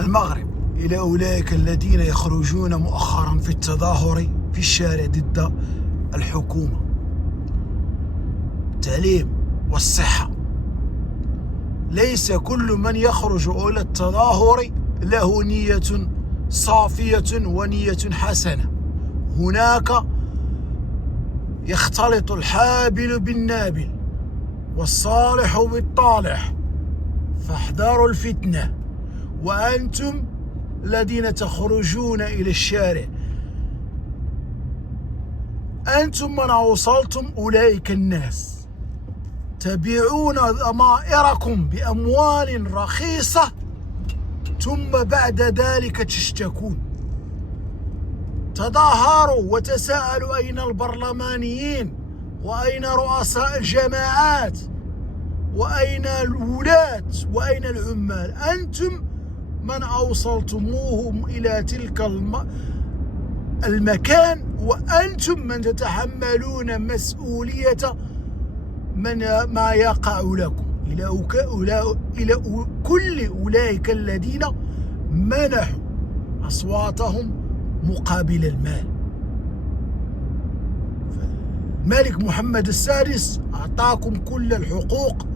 المغرب إلى أولئك الذين يخرجون مؤخرا في التظاهر في الشارع ضد الحكومة، التعليم والصحة. ليس كل من يخرج إلى التظاهر له نية صافية ونية حسنة. هناك يختلط الحابل بالنابل والصالح بالطالح، فاحذروا الفتنة. وأنتم الذين تخرجون إلى الشارع، أنتم من أوصلتم أولئك الناس، تبيعون ضمائركم بأموال رخيصة ثم بعد ذلك تشتكون. تظاهروا وتساءلوا أين البرلمانيين وأين رؤساء الجماعات وأين الولاة وأين العمال. أنتم من أوصلتموهم إلى تلك المكان، وأنتم من تتحملون مسؤولية ما يقع لكم. إلى كل أولئك الذين منحوا أصواتهم مقابل المال. الملك محمد السادس أعطاكم كل الحقوق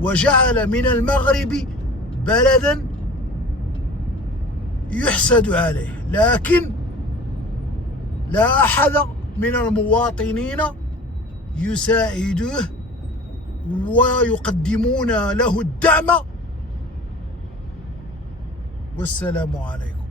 وجعل من المغرب بلدا يحسد عليه، لكن لا أحد من المواطنين يساعده ويقدمون له الدعم. والسلام عليكم.